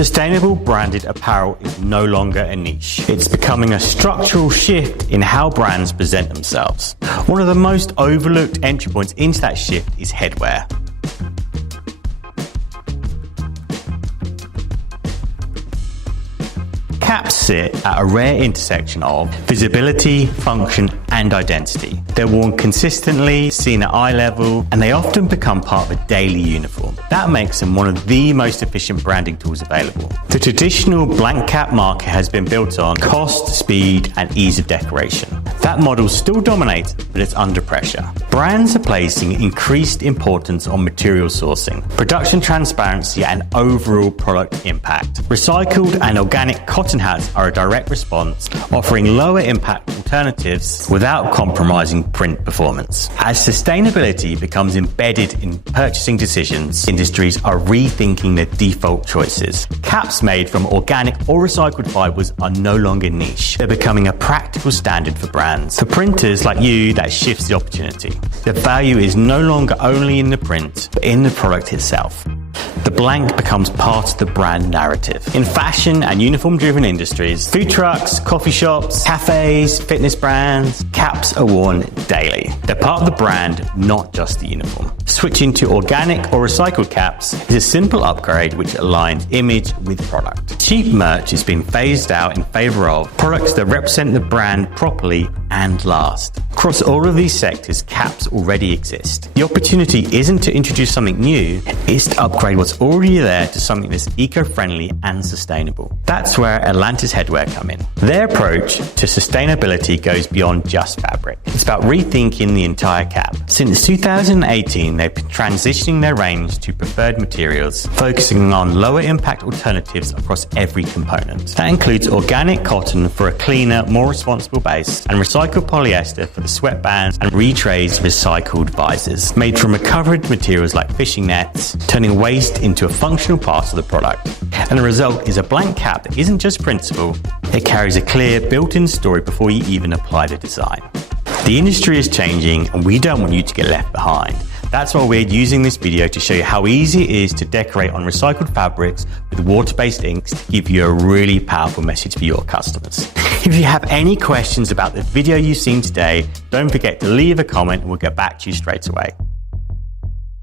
Sustainable branded apparel is no longer a niche. It's becoming a structural shift in how brands present themselves. One of the most overlooked entry points into that shift is headwear. Caps sit at a rare intersection of visibility, function, and identity. They're worn consistently, seen at eye level, and they often become part of a daily uniform. That makes them one of the most efficient branding tools available. The traditional blank cap market has been built on cost, speed, and ease of decoration. That model still dominates, but it's under pressure. Brands are placing increased importance on material sourcing, production transparency, and overall product impact. Recycled and organic cotton hats are a direct response, offering lower impact alternatives without compromising print performance. As sustainability becomes embedded in purchasing decisions, industries are rethinking their default choices. Caps made from organic or recycled fibers are no longer niche. They're becoming a practical standard for brands. For printers like you, that shifts the opportunity. The value is no longer only in the print, but in the product itself. The blank becomes part of the brand narrative. In fashion and uniform-driven industries, food trucks, coffee shops, cafes, fitness brands, caps are worn daily. They're part of the brand, not just the uniform. Switching to organic or recycled caps is a simple upgrade which aligns image with product. Cheap merch is being phased out in favor of products that represent the brand properly and last. Across all of these sectors, caps already exist. The opportunity isn't to introduce something new, it's to upgrade what's already there to something that's eco-friendly and sustainable. That's where Atlantis Headwear come in. Their approach to sustainability goes beyond just fabric. It's about rethinking the entire cap. Since 2018, they've been transitioning their range to preferred materials, focusing on lower impact alternatives across every component. That includes organic cotton for a cleaner, more responsible base, and recycled polyester for the sweatbands and retrays recycled visors, made from recovered materials like fishing nets, turning waste into a functional part of the product. And the result is a blank cap that isn't just printable, it carries a clear built-in story before you even apply the design. The industry is changing and we don't want you to get left behind. That's why we're using this video to show you how easy it is to decorate on recycled fabrics with water-based inks to give you a really powerful message for your customers. If you have any questions about the video you've seen today, don't forget to leave a comment and we'll get back to you straight away.